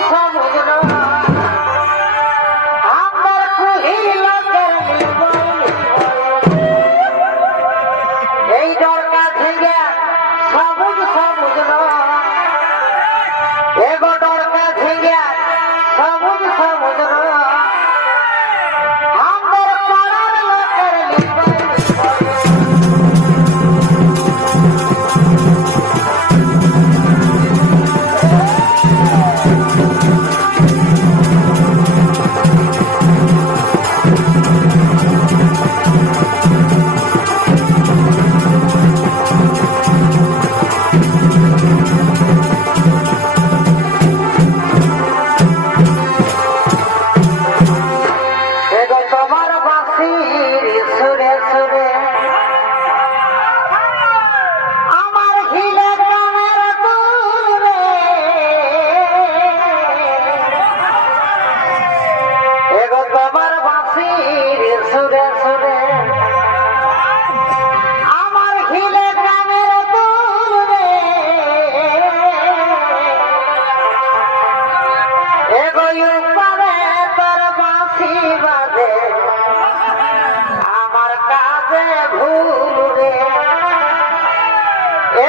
Pakistan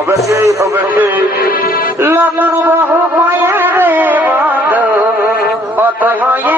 অবশ্যই অবশ্যই লগ্ন বহু পয়া রে বন্ধ কত হয়ে